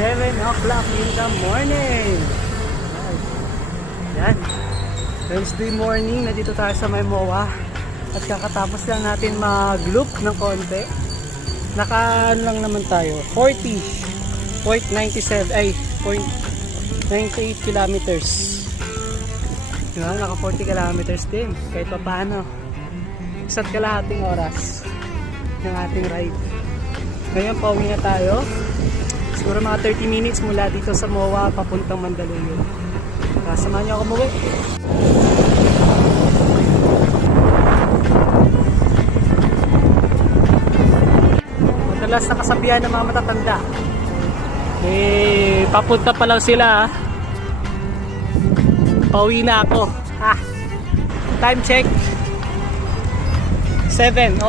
7 o'clock in the morning. Yan. Wednesday morning, nandito tayo sa may MOA. At kakatapos lang natin mag-loop ng konti. Naka lang naman tayo, 40.97 ay 0.98 kilometers. Diba? Naka 40 kilometers din. Kahit pa paano. Isa't kalahating oras ng ating ride. Ngayon, pauwi na tayo. Siguro mga 30 minutes mula dito sa MOA papuntang Mandaluyong. Samahan niyo ako umuwi. Madalas na kasabihan ng mga matatanda. Papunta pa lang sila. Pauwi na ako. Time check. 7.